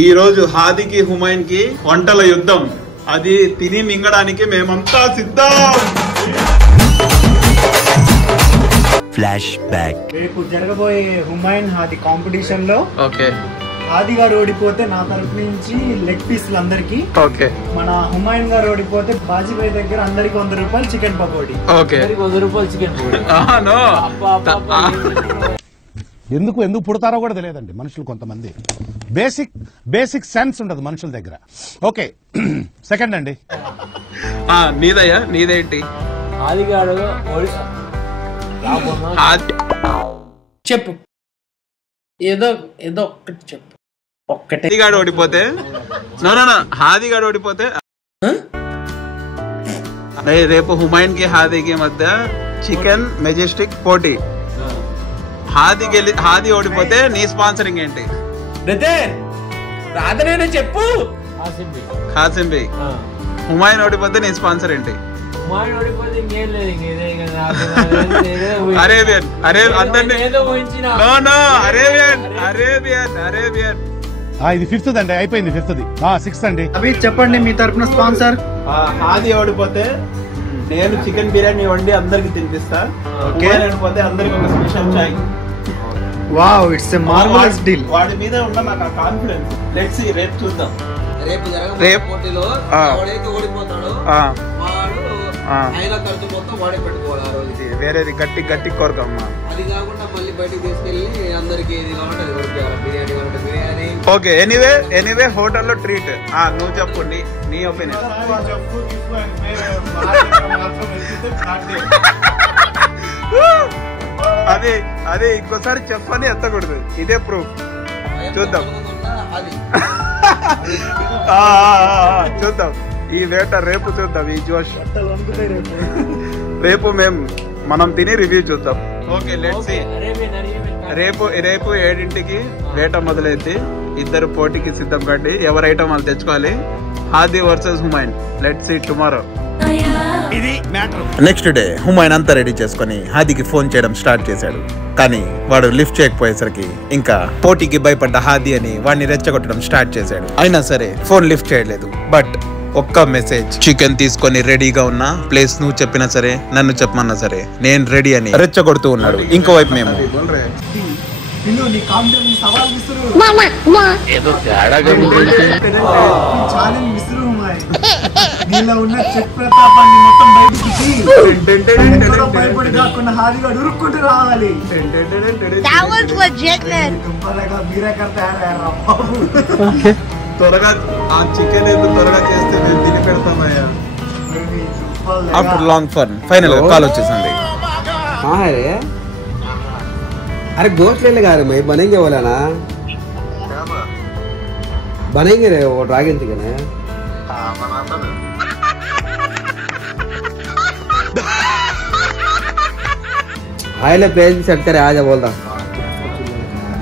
ఈ రోజు హాదికి హుమైన్ కి వంటల యుద్ధం. అది తిని మింగడానికి మేమంతా సిద్ధం. Flash back. రేపు జరగబోయే హుమైన్ హాది కాంపిటీషన్ లో ఓకే హాది గారు ఓడిపోతే నా తరపు నుంచి లెగ్ పీస్లు అందరికి, ఓకే మన హుమైన్ గారు ఓడిపోతే బాజీబాయ్ దగ్గర అందరికి 100 రూపాయలు చికెన్ పకోడీ. ఓకే 100 రూపాయలు చికెన్ పకోడీ. ఎందుకు పుడతారో కూడా తెలియదండి మనుషులు. కొంతమంది బేసిక్ సెన్స్ ఉండదు మనుషుల దగ్గర. ఓకే సెకండ్ అండి. నీదయ్యా, నీదేంటి? ఆదిగాడు చెప్పు, ఏదో ఒక్కటి చెప్పు. ఒక్కటే హాదిగాడు ఓడిపోతే హాదిగాడు ఓడిపోతే రేపు హుమైన్ కి హాదీకి మధ్య చికెన్ మెజెస్టిక్ పోటీ. హాది ఓడిపోతే నీ స్పాన్సరింగ్ ఏంటి? రాదనే చెప్పు. ఖాసిం బి. హుమైన్ ఓడిపోతే నీ స్పాన్సర్ ఏంటి? అరేబియన్. ఇది 5th అండి, అయిపోయింది 5th. 6th అండి. అవి చెప్పండి మీ తరపున స్పాన్సర్. హాది ఓడిపోతే నేను చికెన్ బిర్యానీ వండి అందరికి తినిపిస్తా. ఓడిపోతే అందరికి ఒక special chai. Wow, it's a marvellous deal. వాడి మీద ఉన్న నాకు కాన్ఫిడెన్స్. లెట్స్ సీ, రేపు చూద్దాం. రేపు పోటీలో ఎవడైతే ఓడిపోతాడో వాడు ఆయన ఖర్చు మొత్తం వాడే పెట్టుకోవాలి. ఆ రోజు వేరేది గట్టి కోరకమ్మా. అది కాకుండా మళ్ళీ బయటకు తీసుకెళ్లి అందరికి ఏది కావాలంటే అది కొడుకోవాలి. బిర్యానీ కావాలంటే బిర్యానీ. ఓకే, ఎనీవే హోటల్లో ట్రీట్. నువ్వు చెప్పు నీ ఒపీనియన్. అదే ఇంకోసారి చెప్పని ఎత్తకూడదు. ఇదే ప్రూఫ్. చూద్దాం చూద్దాం ఈ వేట రేపు చూద్దాం. ఈ జోష్ రేపు మనం తిని రివ్యూ చూద్దాం. Okay let's see. రేపు 7ంటికి వేట మొదలైంది. ఇద్దరు పోటీకి సిద్ధం కండి. ఎవరు ఐటమ్ వాళ్ళు తెచ్చుకోవాలి. Hadi versus Humain. Let's see tomorrow. Next day Humain అంతా రెడీ చేసుకుని హాదీకి ఫోన్ చేయడం స్టార్ట్ చేశాడు. కానీ వాడు లిఫ్ట్ చేయకపోయేసరికి ఇంకా పోటీకి భయపడ్డ హాదీ అని వాడిని రెచ్చగొట్టడం స్టార్ట్ చేశాడు. అయినా సరే ఫోన్ లిఫ్ట్ చేయలేదు. బట్ ఒక్క మెసేజ్, చికెన్ తీసుకొని రెడీగా ఉన్నా, ప్లేస్ నువ్వు చెప్పినా సరే నన్ను చెప్పమన్నా సరే నేను రెడీ అని రెచ్చగొడుతూ ఉన్నాడు. ఇంకోవైపు మేము నీలో ఉన్న చెక్ ప్రతాపాన్ని మొత్తం బయటికి భయపడి కాకుండా హాదిగాడు ఉరుక్కుంటూ రావాలి. త్వరగా ఆ చికెన్ ఎందుకు త్వరగా చేస్తే మేము తిని పెడతామయ్యా. ఆఫ్టర్ లాంగ్ ఫన్ ఫైనల్ గా కాల్ వచ్చేసింది. अरे गोश्त ले लगा रहे मैं बनेंगे बोला ना बनेंगे रे वो ड्रैगन चिकन है हाई ले पेज सेट करे आ जा बोलता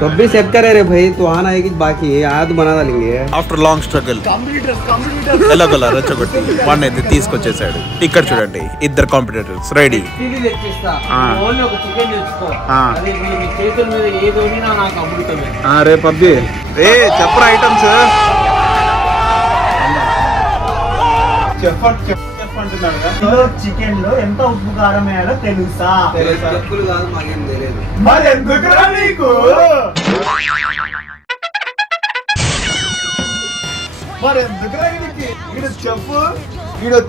कब भी सेट करे रे भाई तू आना है कि बाकी है आज बना डालेंगे. ఆఫ్టర్ లాంగ్ స్ట్రగుల్ ఎలాగోలా రెచ్చగొట్టి వాడిని అయితే తీసుకొచ్చేసాడు. ఇక్కడ చూడండి ఇద్దరు కాంపిటేటర్స్ రెడీ. రేపు అబ్బి చెప్పరా ఐటమ్స్ చెప్పంటున్నాడు. చికెన్ లో ఎంత ఉప్పు కారం వేయాలో తెలుసా? మరెందుకురా నీకు?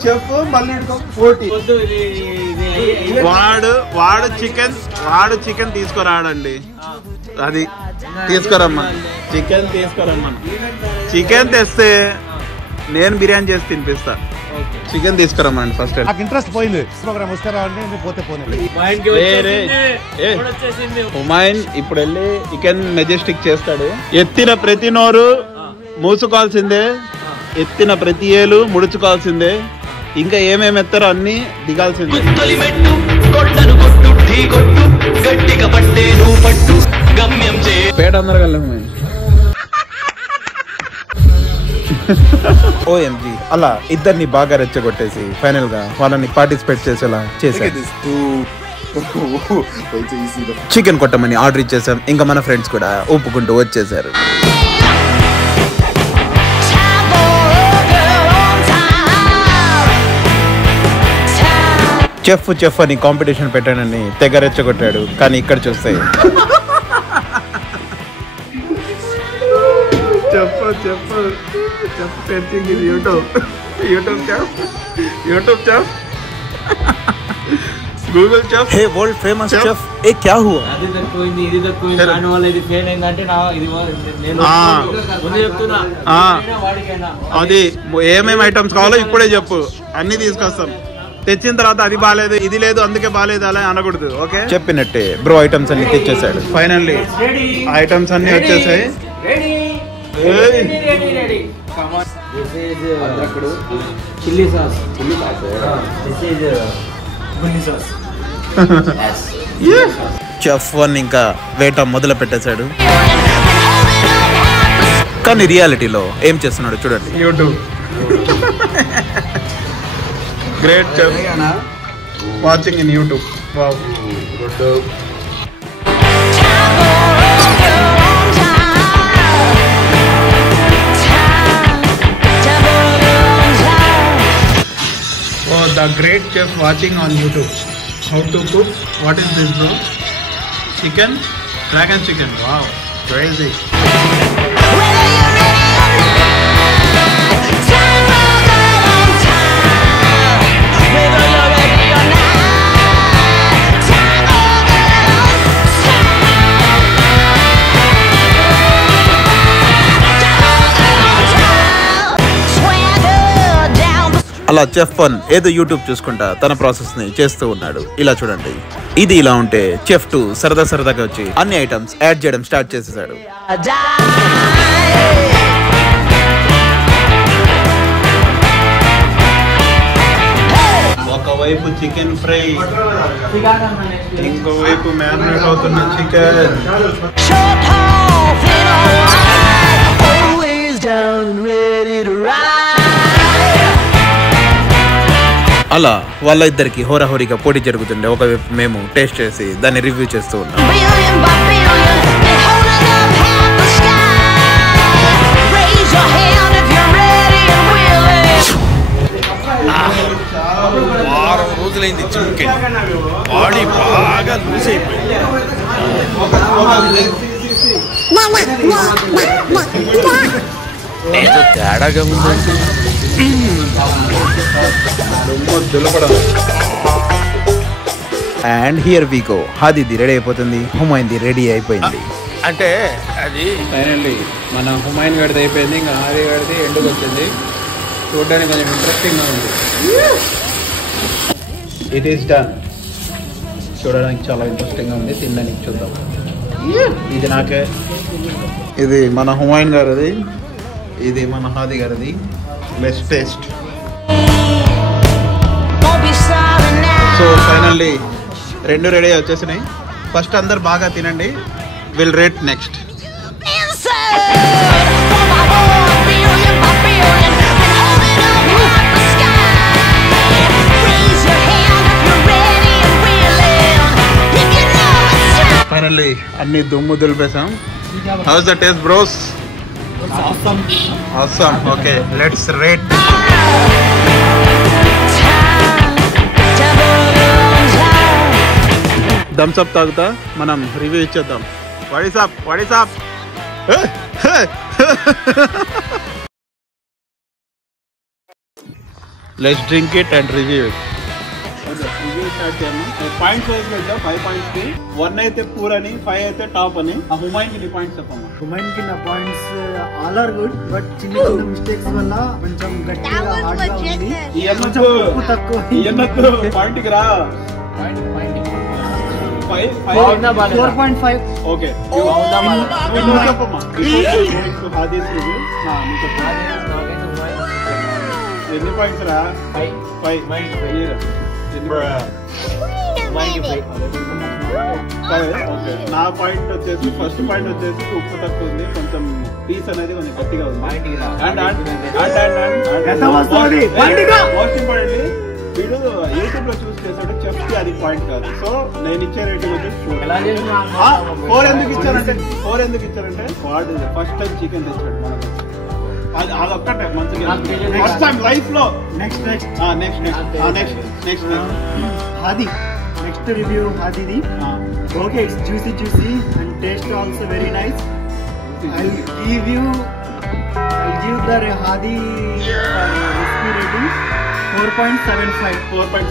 చెప్పు మళ్ళీ పోటీ. వాడు చికెన్ తీసుకురాడండి. అది తీసుకురమ్మా. చికెన్ తెస్తే నేను బిర్యానీ చేసి తినిపిస్తా. చికెన్ తీసుకురమ్మండి ఫస్ట్. నాకు ఇంట్రెస్ట్ పోయింది. ప్రోగ్రామ్ వస్తే రావండి, పోతే పోనీ. హుమైన్ ఇప్పుడు వెళ్ళి చికెన్ మెజెస్టిక్ చేస్తాడు. ఎత్తిన ప్రతి నోరు మూసుకోవాల్సిందే, ఎత్తిన ప్రతి ఏలు ముడుచుకోవాల్సిందే, ఇంకా ఏమేమి ఎత్తారో అన్ని దిగాల్సిందే. పేడ అందరు కల ఓఎంజీ అలా ఇద్దరిని బాగా రెచ్చగొట్టేసి ఫైనల్ గా వాళ్ళని పార్టిసిపేట్ చేసేలా చేశారు. చికెన్ కొట్టమని ఆర్డర్ ఇచ్చేసాం. ఇంకా మన ఫ్రెండ్స్ కూడా ఒప్పుకుంటూ వచ్చేసారు. చెఫ్ అని కాంపిటీషన్ పెట్టానని తెగ రెచ్చగొట్టాడు. కానీ ఇక్కడ చూస్తే చెప్పు సెర్చింగ్ ఇది యూట్యూబ్ చెఫ్ గూగుల్ చెఫ్ హే వరల్డ్ ఫేమస్ చెఫ్ ఏ క్యా హువా అది ఏమేమి ఐటమ్స్ కావాలో ఇప్పుడే చెప్పు, అన్ని తీసుకొస్తాం. తెచ్చిన తర్వాత అది బాగాలేదు ఇది లేదు అందుకే బాగాలేదు అలా అనకూడదు. ఓకే చెప్పినట్టే బ్రో ఐటమ్స్ అన్ని తెచ్చేసాడు. ఫైనల్లీ ఐటమ్స్ అన్ని వచ్చేసాయి. చిల్లీ సాస్ చెఫ్ వన్ ఇంకా వేట మొదలు పెట్టేశాడు. కానీ రియాలిటీలో ఏం చేస్తున్నాడు చూడండి. YouTube great chef watching in YouTube. Wow Oh, the great chef watching on YouTube. How to cook? What is this, bro? Chicken? Dragon chicken. Wow, crazy. అలా చెఫ్ వన్ ఏదో యూట్యూబ్ చూసుకుంటా తన ప్రాసెస్ ని చేస్తూ ఉన్నాడు. ఇలా చూడండి. ఇది ఇలా ఉంటే చెఫ్ టూ సరదాగా వచ్చి అన్ని ఐటమ్స్ యాడ్ చేయడం స్టార్ట్ చేసేసాడు. ఒకవైపు చికెన్ ఫ్రై, ఇంకోవైపు మ్యారినేట్ అవుతున్న చికెన్. అలా వాళ్ళ ఇద్దరికి హోరాహోరీగా పోటీ జరుగుతుండే. ఒకవైపు మేము టేస్ట్ చేసి దాన్ని రివ్యూ చేస్తూ ఉన్నాం. వారం రోజులైంది చికెన్ బాడీ బాగా లూజ్ అయిపోయింది. ఏదో తేడాగా ఉంది. And here we go. హాదీది రెడీ అయిపోతుంది, హుమాయిన్ది రెడీ అయిపోయింది. అంటే అది ఫైనల్లీ మన హుమాయూన్ గడిది అయిపోయింది, ఇంకా హాదీ గడిది ఎండుకు వచ్చింది. చూడడానికి కొంచెం ఇంట్రెస్టింగ్గా ఉంది. It is done. చూడడానికి చాలా ఇంట్రెస్టింగ్గా ఉంది. తినడానికి చూద్దాం. ఇది నాకే, ఇది మన హుమాయూన్ గారిది, ఇది మన హాదీ గారిది. Let's taste. సో ఫైనల్లీ రెండు రెడీ వచ్చేసినాయి. ఫస్ట్ అందరు బాగా తినండి. Will rate next. ఫైనల్లీ అన్ని దుమ్ము దులిపేసాం. How's the taste bros? Awesome. Okay, let's rate. Thums Up తాగుతా, మనం రివ్యూ ఇచ్చేద్దాం. What is up? Let's drink it and review it. Points wise వెళ్తా. 5 పాయింట్స్ కి 1 అయితే పూర్ అని, 5 అయితే టాప్ అని. ఆ హుమాయూన్ కి నీ పాయింట్స్ చెప్పమ్మా. హుమాయూన్ కి నా points all are good, but చిన్న మిస్టేక్స్ వల్ల కొంచెం గట్టిగా హార్డ్ గా ఉంది. ఈ అన్నకు తక్కువ పాయింట్ కి రా. 4.5. ఓకే చెప్పమ్మా. ఎన్ని పాయింట్స్ రా? 5. ఓకే, నా పాయింట్ వచ్చేసి ఫస్ట్ పాయింట్ వచ్చేసి ఉప్పు తక్కువ ఉంది, కొంచెం పీస్ అనేది కొంచెం గట్టిగా ఉంది. మోస్ట్ ఇంపార్టెంట్లీ వీడు యూట్యూబ్ లో చూస్ చేశాడు చెఫ్ కి, అది పాయింట్ కాదు. సో నేను ఇచ్చే రేటింగ్ వచ్చేసి 4. ఎందుకు ఇచ్చారంటే వాడు ఫస్ట్ టైం చికెన్ తెచ్చాడు మనకు. అదొక్కటే మంచిగా ఫస్ట్ టైం లైఫ్ లో నెక్స్ట్ అది next review Hadi. Okay, it's juicy and taste also very nice. I'll give the Hadi recipe rating 4.75. Okay,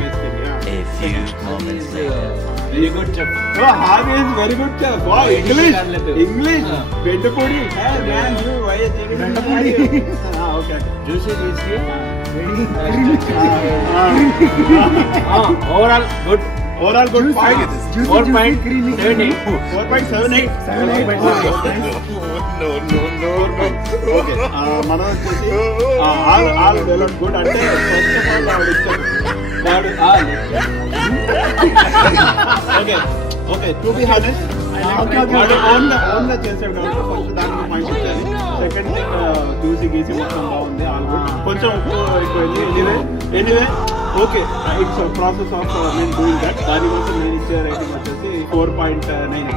basically, yeah. A few moments later. Very good chef. Hadi is very good chef. Wow, English. Bendapudi. Hey man, you why are you Bendapudi? Okay. Juicy juicy Overall good. 4.78. 4.78. Okay. మనం వచ్చేసి all well and good అంటే first of all ఆవిడ ఇచ్చారు. Okay to be honest own గా చేసాడు first దానికి point ఇచ్చాను. Second juicy గీసి మొత్తం బాగుంది. All good. కొంచెం ఉప్పు ఎక్కువైంది. Anyway okay, it's process of నేను డూయింగ్ దట్. దానికోసం నేను ఇచ్చే రేటింగ్ వచ్చేసి 4.9.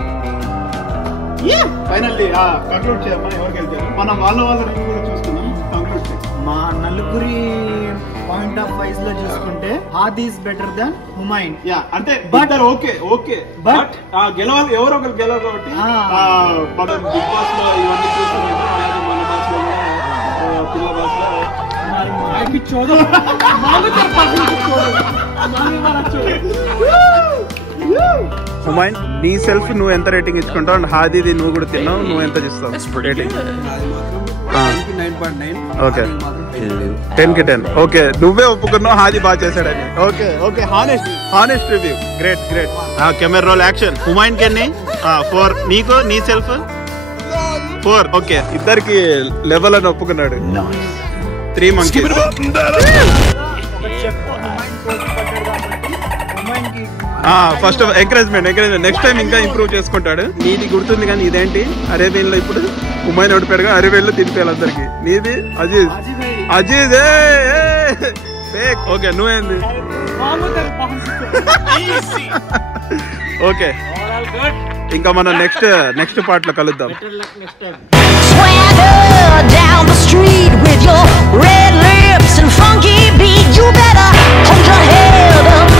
ఫైనల్లీ కంక్లూడ్ చేయమ్మా. ఎవరికి వెళ్తారు మనం వాళ్ళ రివ్యూ కూడా చూసుకుందాం. కంక్లూడ్ చేయాలి. మా నలుగురి పాయింట్ ఆఫ్ వైజ్ లో చూసుకుంటే Hadi is better than Humayun. అంటే బట్ ఓకే బట్ గెలవాలి, ఎవరో ఒకరు గెలవాలి. కాబట్టి మనం బిగ్ బాస్ లో ఇవన్నీ చూస్తున్నాం. అలాగే మన బాస్ లో పిల్ల బాస్ లో హుమాయూన్, నీ సెల్ఫ్ నువ్వు ఎంత రేటింగ్ ఇచ్చుకుంటావు? అండ్ హాదీది నువ్వు కూడా తిన్నావు, నువ్వు ఎంత ఇస్తావు రేటింగ్? 9.9. ఓకే 10కి 10. ఓకే, నువ్వే ఒప్పుకున్నావు హాదీ బాగా చేశాడని. Okay honest review. Great. Camera roll action. Humayun కి 4, నీకు నీ సెల్ఫ్ 4. ఓకే, ఇద్దరికి లెవెల్ అని ఒప్పుకున్నాడు. 3 monkey. First encouragement. Next time ఇంకా ఇంప్రూవ్ చేసుకుంటాడు. నీది గుర్తుంది కానీ ఇదేంటి అరేబియన్ లో ఇప్పుడు హుమాయూన్ ఓడిపోయాడుగా, అరేబియన్ లో తినిపేయాలి అందరికి. నీది అజీజ్ ఫేక్. ఓకే, నువ్వేంది? ఓకే, ఇంకా మనం నెక్స్ట్ పార్ట్ లో కలుద్దాం. Swagger down the street with your red lips and funky beat. You better hold your head